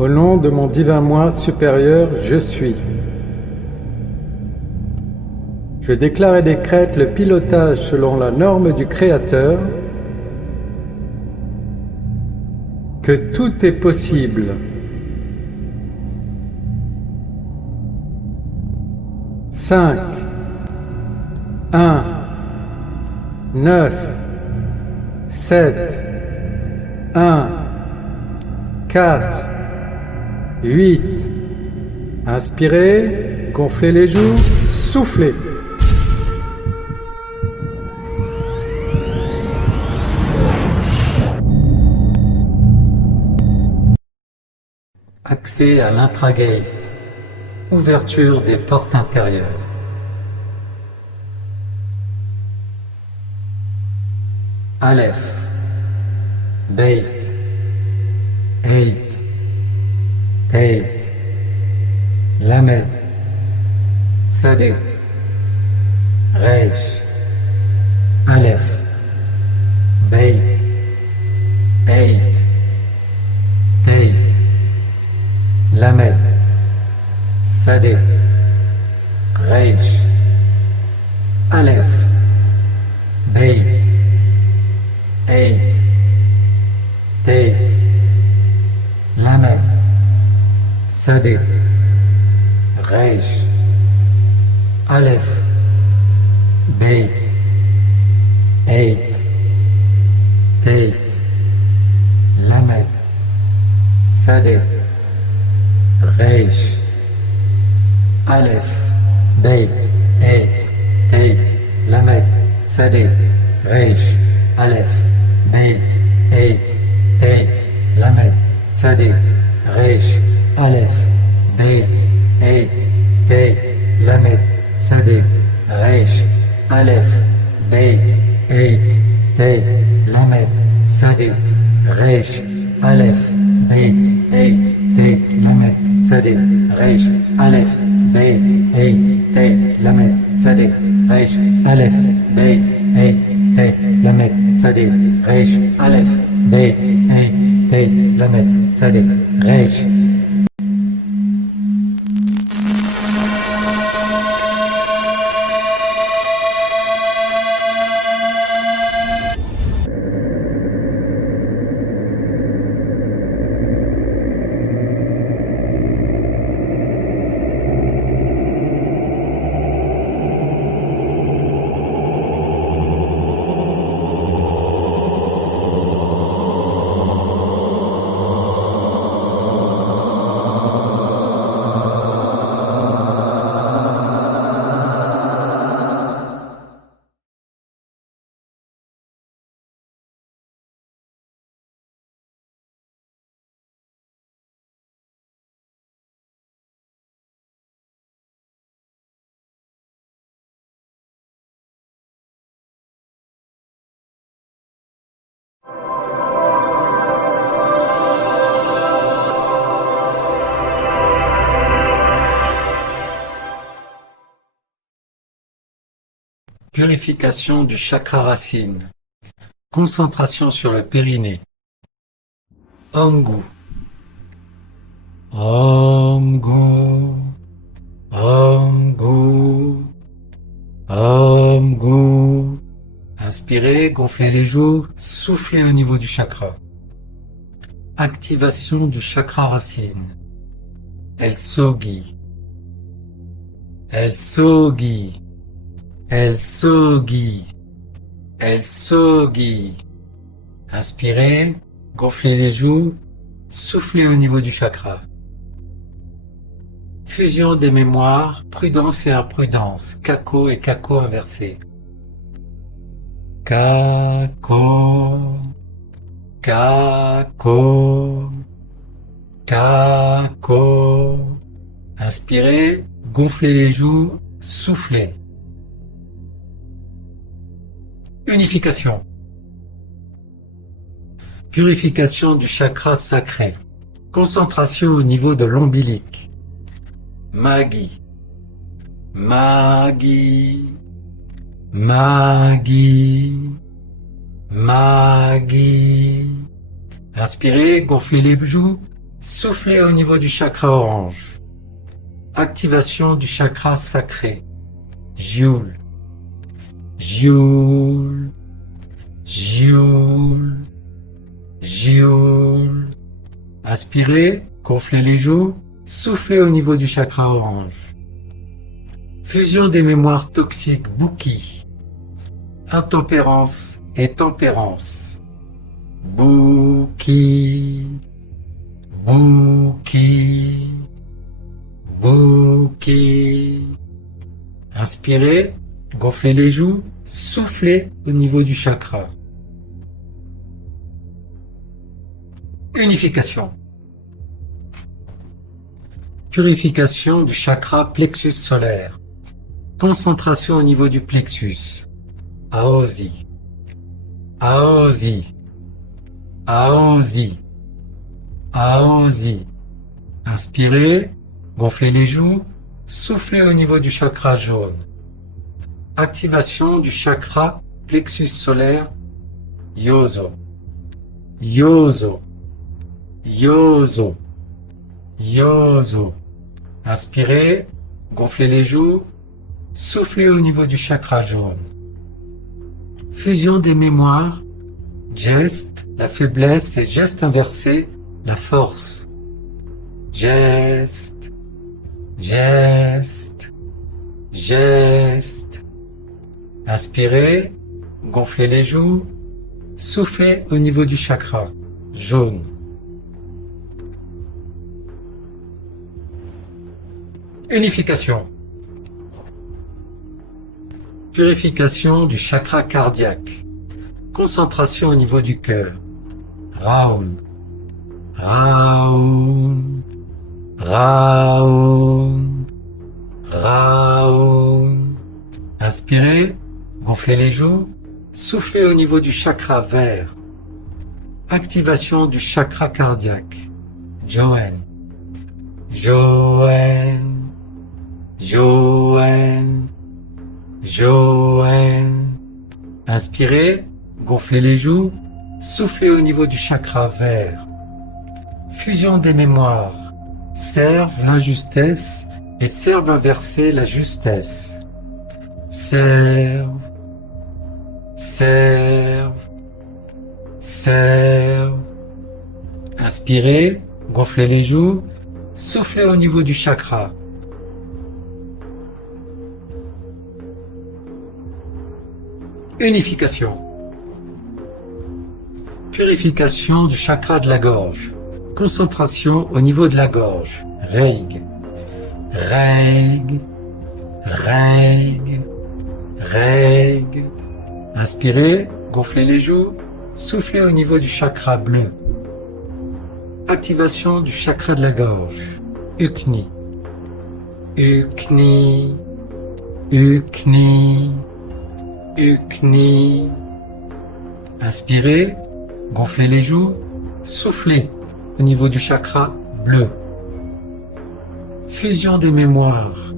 Au nom de mon divin moi supérieur, je suis. Je déclare et décrète le pilotage selon la norme du Créateur, que tout est possible. Cinq, 1, 9, 7, 1, 4, 8. Inspirez, gonflez les joues, soufflez. Accès à l'intragate. Ouverture des portes intérieures. Aleph, Beit, Heit, Teit, Lamed, Sadeh, Reish, Aleph, Beit, Heit, Teit, Lamed, Sadeh, Reish, Aleph, Beit, Heit, Teit, Lamed, Sadeh, Reish, Aleph, Beit, Heit, Teit, Lamed, Sadeh, Reish, Aleph, Beit, Heit, Teit, Lamed, Sadeh, Reish, Aleph, Beit, Heit, Teit, Lamed, Sadeh, Reish, Aleph, Beit, Heit, Teit, Lamed, Sadeh, Reish, Aleph, Beit, Heit, Teit, Lamed, Sadeh, Reish, Aleph, Beit, Heit, Teit, Lamed, Sadeh, Reish, Aleph, Beit, Heit, Teit, Lamed, Sadeh, Reish, Aleph, Beit, Heit, Teit, Lamed, Sadeh, Reish, Aleph, Beit, Heit, Teit, Lamed, Sadeh, Reish. Purification du chakra racine. Concentration sur le périnée. Omgu. Omgu. Omgu. Omgu. Inspirez, gonflez les joues, soufflez au niveau du chakra. Activation du chakra racine. El Sogi. El Sogi. El Sogi. El Sogi. Inspirez, gonflez les joues, soufflez au niveau du chakra. Fusion des mémoires, prudence et imprudence, Kako et Kako inversé. Kako. Kako. Kako. Inspirez, gonflez les joues, soufflez. Unification. Purification du chakra sacré. Concentration au niveau de l'ombilic. Magi. Magi. Magi. Magi. Inspirez, gonflez les joues, Soufflez au niveau du chakra orange. Activation du chakra sacré. Joule. Joule. Joule. Joule. Inspirez, gonflez les joues, soufflez au niveau du chakra orange. Fusion des mémoires toxiques, Bouki. Intempérance et tempérance. Bouki. Bouki. Bouki. Inspirez, gonflez les joues, soufflez au niveau du chakra. Unification. Purification du chakra plexus solaire. Concentration au niveau du plexus. Aosi. Aosi. Aosi. Aosi. Inspirez, gonflez les joues, soufflez au niveau du chakra jaune. Activation du chakra plexus solaire. Yoso. Yoso. Yoso. Yoso. Inspirez, gonflez les joues, soufflez au niveau du chakra jaune. Fusion des mémoires, geste, la faiblesse et geste inversé, la force. Geste, geste, geste. Inspirez, gonflez les joues, soufflez au niveau du chakra jaune. Unification. Purification du chakra cardiaque. Concentration au niveau du cœur. Raum. Raum. Raum. Raum. Inspirez, gonflez les joues, soufflez au niveau du chakra vert. Activation du chakra cardiaque. Joen. Joen. Joen. Joen. Inspirez, gonflez les joues, soufflez au niveau du chakra vert. Fusion des mémoires. Serve l'injustesse et serve inversé la justesse. Serve. Serve. Serve. Inspirez, gonflez les joues, soufflez au niveau du chakra. Unification. Purification du chakra de la gorge. Concentration au niveau de la gorge. Reig. Reig. Reig. Reig. Inspirez, gonflez les joues, soufflez au niveau du chakra bleu. Activation du chakra de la gorge. Ukni. Ukni. Ukni. Ukni. Inspirez, gonflez les joues, soufflez au niveau du chakra bleu. Fusion des mémoires.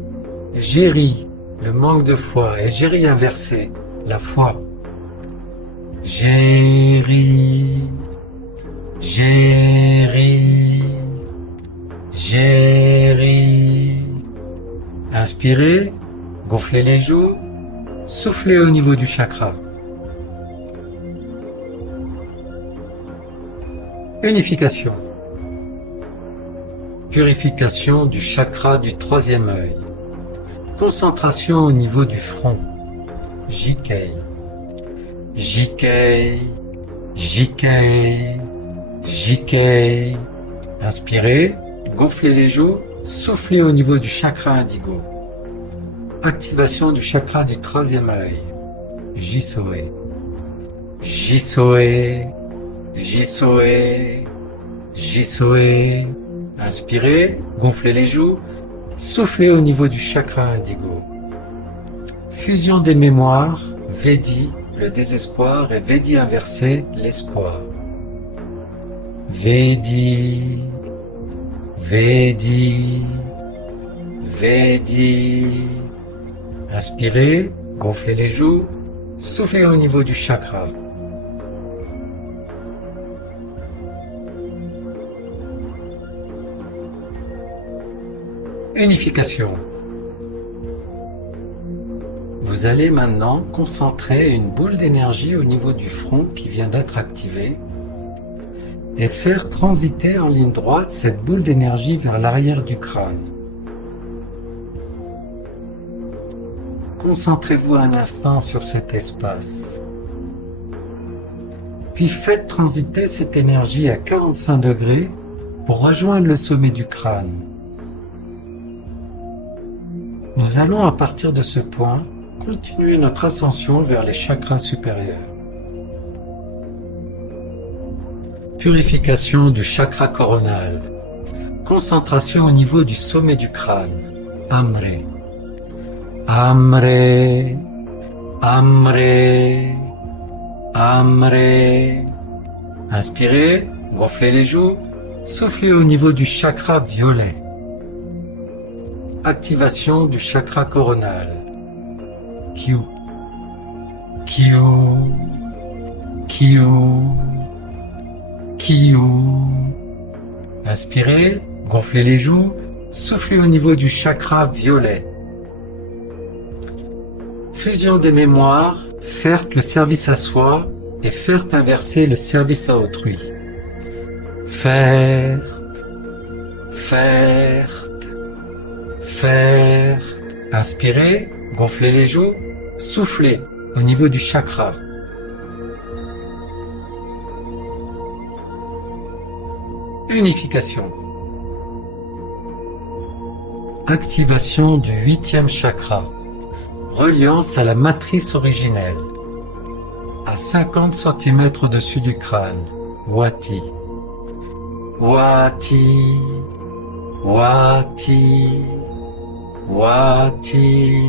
Géri, le manque de foi, et géri inversé, la foi. Géri. Géri. Géri. Inspirez, gonflez les joues, soufflez au niveau du chakra. Unification. Purification du chakra du troisième œil. Concentration au niveau du front. Jikei. Jikei. Jikei. Jikei. Inspirez, gonflez les joues, soufflez au niveau du chakra indigo. Activation du chakra du troisième œil. Jisoe. Jisoe. Jisoe. Jisoe. Inspirez, gonflez les joues, soufflez au niveau du chakra indigo. Fusion des mémoires, Vedi, le désespoir, et Vedi inversé, l'espoir. Vedi. Vedi. Vedi. Inspirez, gonflez les joues, soufflez au niveau du chakra. Unification. Vous allez maintenant concentrer une boule d'énergie au niveau du front qui vient d'être activée et faire transiter en ligne droite cette boule d'énergie vers l'arrière du crâne. Concentrez-vous un instant sur cet espace. Puis faites transiter cette énergie à 45 degrés pour rejoindre le sommet du crâne. Nous allons à partir de ce point continuer notre ascension vers les chakras supérieurs. Purification du chakra coronal. Concentration au niveau du sommet du crâne. Amré. Amré. Amré. Amré. Inspirez, gonflez les joues, soufflez au niveau du chakra violet. Activation du chakra coronal. Q. Q. Q. Q. Inspirez, gonflez les joues, soufflez au niveau du chakra violet. Fusion des mémoires, faire le service à soi et faire inverser le service à autrui. Faire. Inspirez, gonflez les joues, soufflez au niveau du chakra. Unification. Activation du 8e chakra. Reliance à la matrice originelle. À 50 cm au-dessus du crâne. Wati. Wati. Wati. Wati.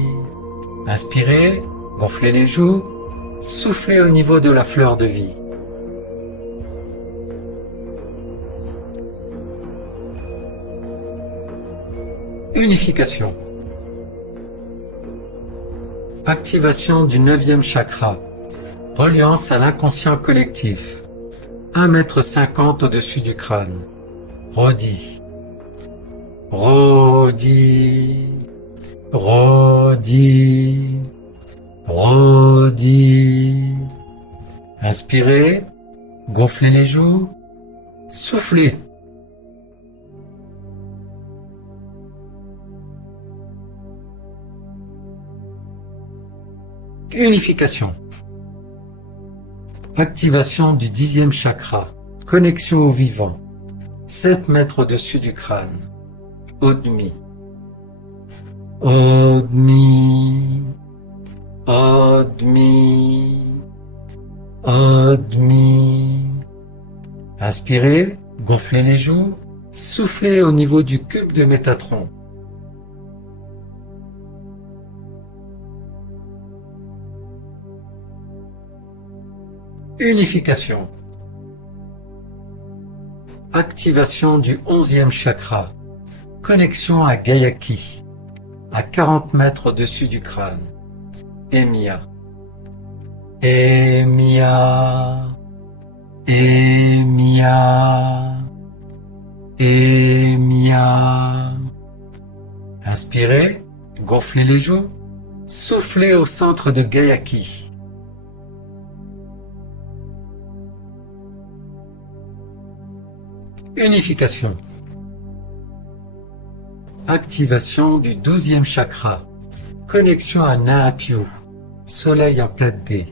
Inspirez, gonflez les joues, soufflez au niveau de la fleur de vie. Unification. Activation du 9e chakra. Reliance à l'inconscient collectif. 1,50 m au-dessus du crâne. Rodi. Rodi. Rodi. Rodi. Inspirez, gonflez les joues, soufflez. Unification. Activation du 10e chakra. Connexion au vivant. 7 mètres au-dessus du crâne. Odmi. Odmi. Odmi. Odmi. Inspirez, gonflez les joues, soufflez au niveau du cube de Métatron. Unification. Activation du 11e chakra. Connexion à Gayaki, à 40 mètres au-dessus du crâne. Emia. Emia. Emia. Emia. Inspirez, gonflez les joues, soufflez au centre de Gayaki. Unification. Activation du 12e chakra. Connexion à Naapyu, soleil en 4D,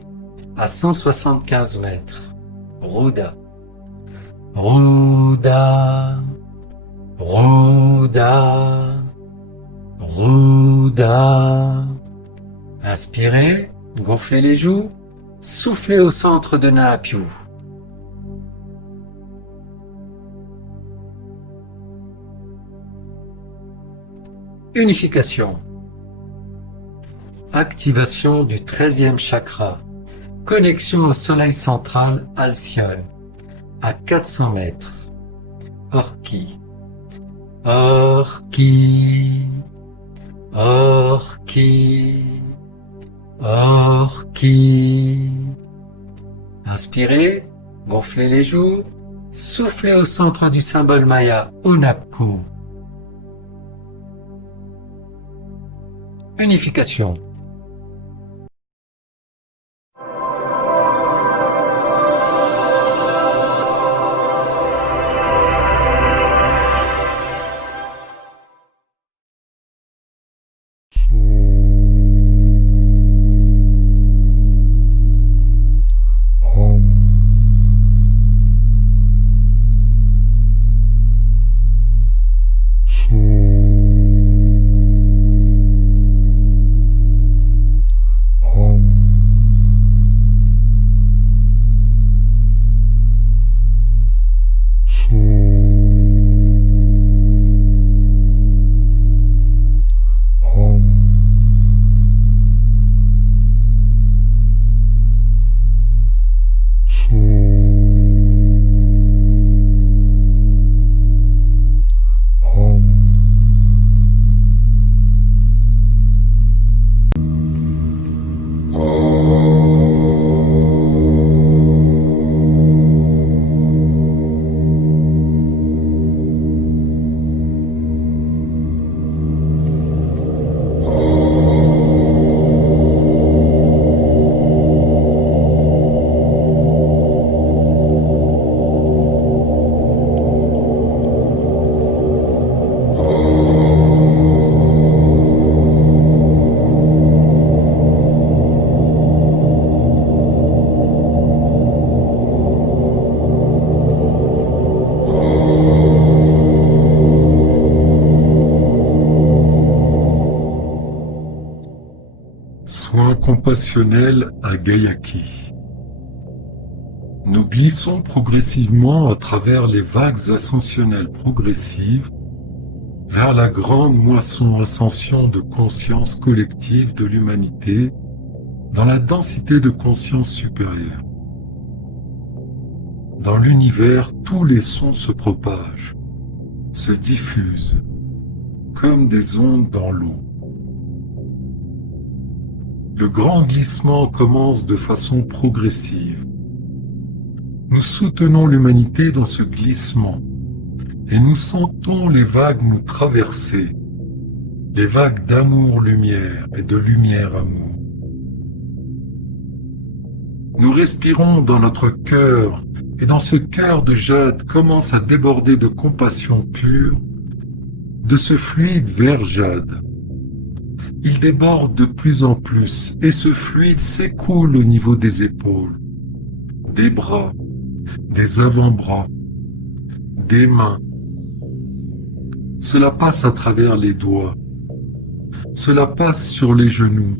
à 175 mètres. Ruda. Ruda. Ruda. Ruda. Inspirez, gonflez les joues, soufflez au centre de Naapyu. Unification. Activation du 13e chakra. Connexion au soleil central Alcyone, à 400 mètres. Orki. Orki. Orki. Orki. Inspirez, gonflez les joues, soufflez au centre du symbole maya Unapku. Unification. Soin compassionnel à Gayaki. Nous glissons progressivement à travers les vagues ascensionnelles progressives vers la grande moisson ascension de conscience collective de l'humanité dans la densité de conscience supérieure. Dans l'univers, tous les sons se propagent, se diffusent, comme des ondes dans l'eau. Le grand glissement commence de façon progressive. Nous soutenons l'humanité dans ce glissement et nous sentons les vagues nous traverser, les vagues d'amour-lumière et de lumière-amour. Nous respirons dans notre cœur et dans ce cœur de jade commence à déborder de compassion pure, de ce fluide vers jade. Il déborde de plus en plus et ce fluide s'écoule au niveau des épaules, des bras, des avant-bras, des mains. Cela passe à travers les doigts. Cela passe sur les genoux.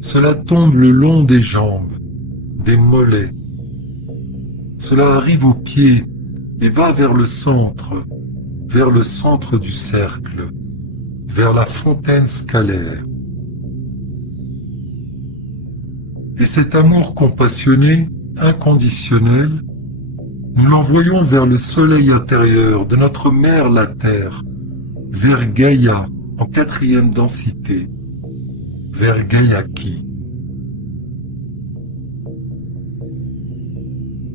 Cela tombe le long des jambes, des mollets. Cela arrive aux pieds et va vers le centre du cercle, vers la fontaine scalaire. Et cet amour compassionné, inconditionnel, nous l'envoyons vers le soleil intérieur de notre mère la Terre, vers Gaïa en 4e densité, vers Gayaki.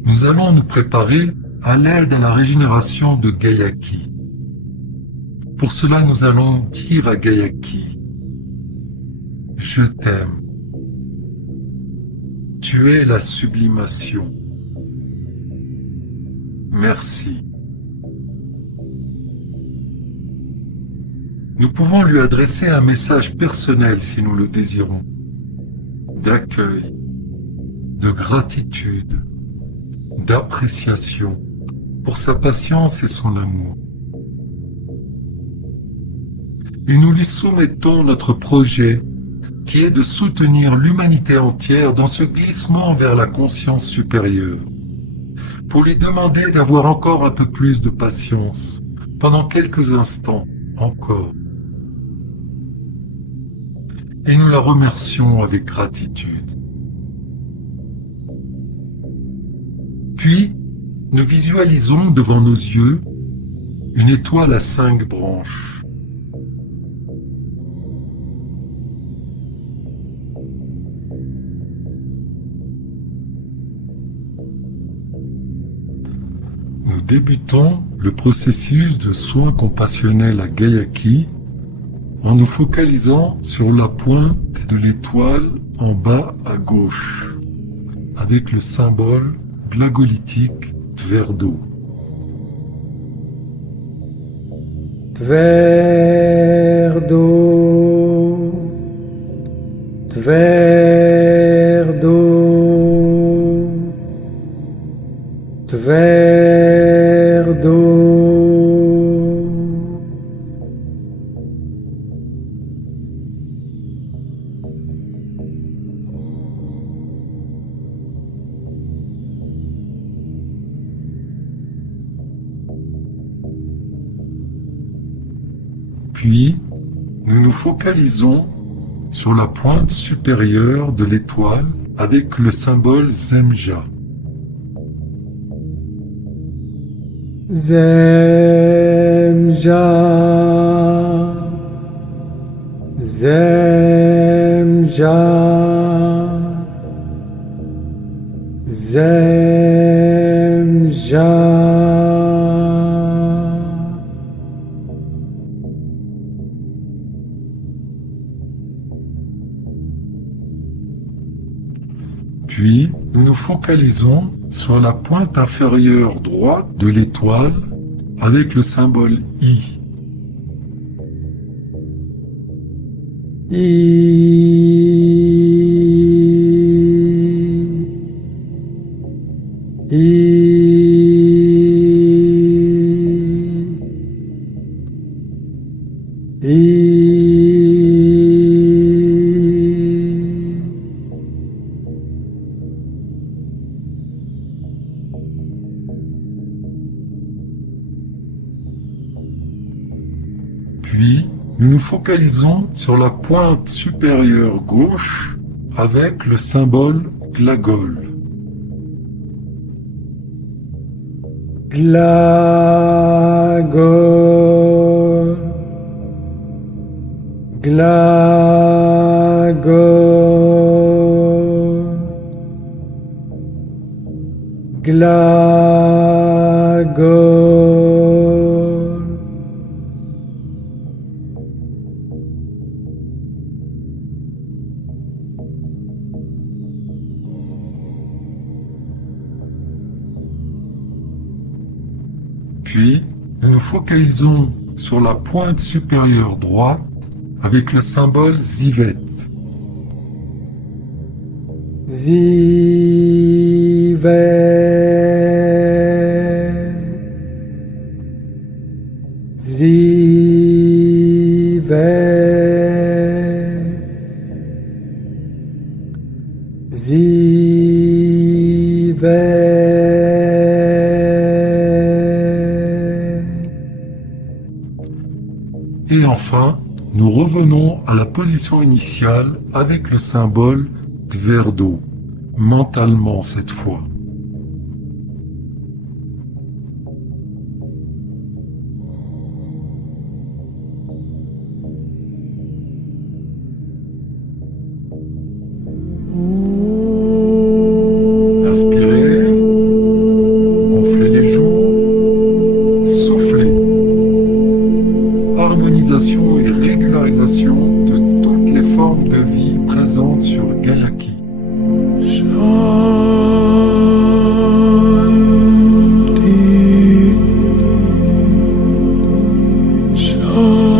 Nous allons nous préparer à l'aide à la régénération de Gayaki. Pour cela, nous allons dire à Gayaki, « Je t'aime. Tu es la sublimation. Merci. » Nous pouvons lui adresser un message personnel si nous le désirons, d'accueil, de gratitude, d'appréciation pour sa patience et son amour. Et nous lui soumettons notre projet qui est de soutenir l'humanité entière dans ce glissement vers la conscience supérieure, pour lui demander d'avoir encore un peu plus de patience, pendant quelques instants encore. Et nous la remercions avec gratitude. Puis, nous visualisons devant nos yeux une étoile à 5 branches. Nous débutons le processus de soin compassionnel à Gayaki en nous focalisant sur la pointe de l'étoile en bas à gauche, avec le symbole glagolitique Tverdo. Tverdo, Tverdo, Tverdo. Puis, nous nous focalisons sur la pointe supérieure de l'étoile avec le symbole Zemja. Zemja, Zemja, Zemja. Puis, nous nous focalisons sur la pointe inférieure droite de l'étoile avec le symbole I. Puis, nous nous focalisons sur la pointe supérieure gauche avec le symbole glagol. Glagol, glagol, glagol. Puis, nous nous focalisons sur la pointe supérieure droite avec le symbole Zivet. Zivet, Zivet, Zivet. Et enfin, nous revenons à la position initiale avec le symbole Tverdo, mentalement cette fois. Inspirez, gonflez les joues, soufflez. Harmonisation et régularisation de toutes les formes de vie présentes sur Gayaki. Shanti, Shanti.